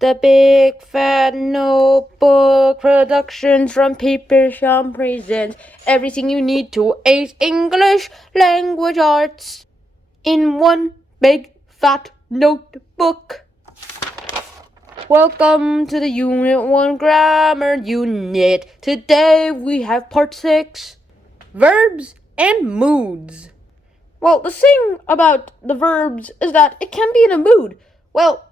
The Big Fat Notebook Productions from Paper Sham presents everything you need to ace English language arts in one big fat notebook. Welcome to the Unit 1 Grammar Unit. Today we have Part 6, Verbs and Moods. Well, the thing about the verbs is that it can be in a mood. Well,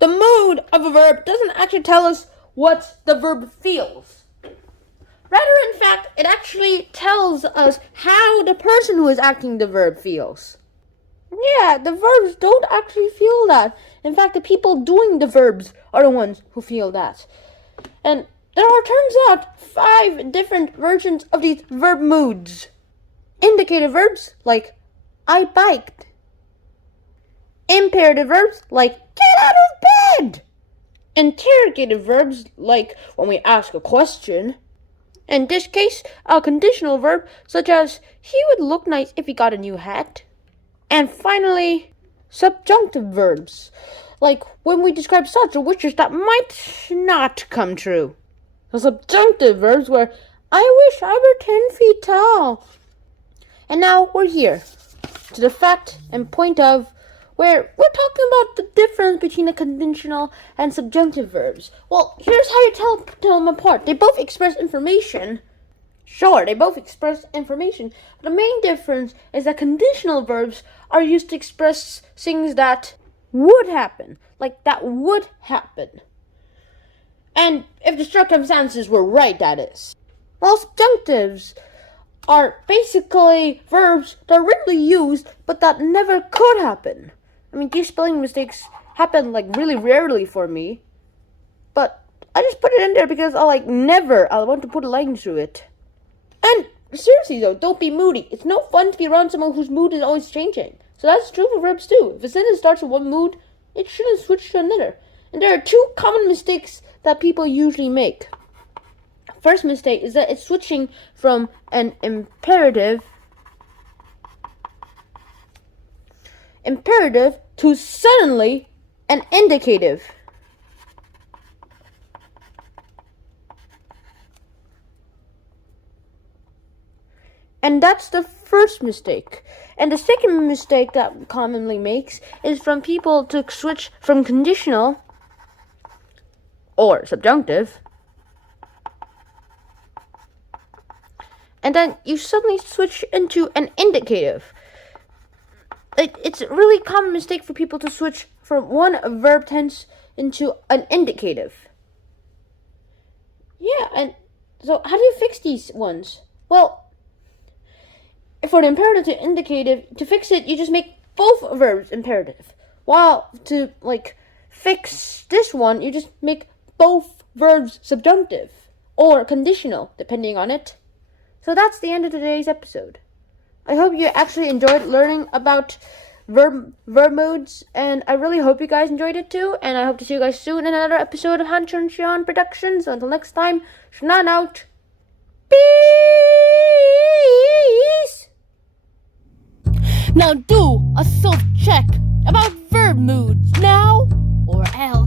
the mood of a verb doesn't actually tell us what the verb feels. Rather, in fact, it actually tells us how the person who is acting the verb feels. Yeah, the verbs don't actually feel that. In fact, the people doing the verbs are the ones who feel that. And there are, turns out, 5 different versions of these verb moods. Indicative verbs like I biked. Imperative verbs like get out of bed. Interrogative verbs like when we ask a question. In this case, a conditional verb such as he would look nice if he got a new hat. And finally, subjunctive verbs like when we describe such a wishes that might not come true. The subjunctive verbs were I wish I were 10 feet tall. And now we're here to the fact and point of where we're talking about the difference between the conditional and subjunctive verbs. Well, here's how you tell them apart. They both express information. Sure, they both express information. But the main difference is that conditional verbs are used to express things that would happen. Like that would happen. And if the circumstances were right, that is. While subjunctives are basically verbs that are rarely used, but that never could happen. I mean, these spelling mistakes happen, really rarely for me. But I just put it in there because I want to put a line through it. And seriously though, don't be moody. It's no fun to be around someone whose mood is always changing. So that's true for verbs too. If a sentence starts with one mood, it shouldn't switch to another. And there are 2 common mistakes that people usually make. First mistake is that it's switching from an imperative to suddenly an indicative. And that's the first mistake. And the second mistake that commonly makes is from people to switch from conditional or subjunctive, and then you suddenly switch into an indicative. It's a really common mistake for people to switch from one verb tense into an indicative. Yeah, and so how do you fix these ones? Well, for the imperative to indicative, to fix it, you just make both verbs imperative. While to fix this one, you just make both verbs subjunctive or conditional, depending on it. So that's the end of today's episode. I hope you actually enjoyed learning about verb moods, and I really hope you guys enjoyed it too, and I hope to see you guys soon in another episode of Hanchun Shion Productions. So until next time, Shunan out. Peace! Now do a self-check about verb moods now or else.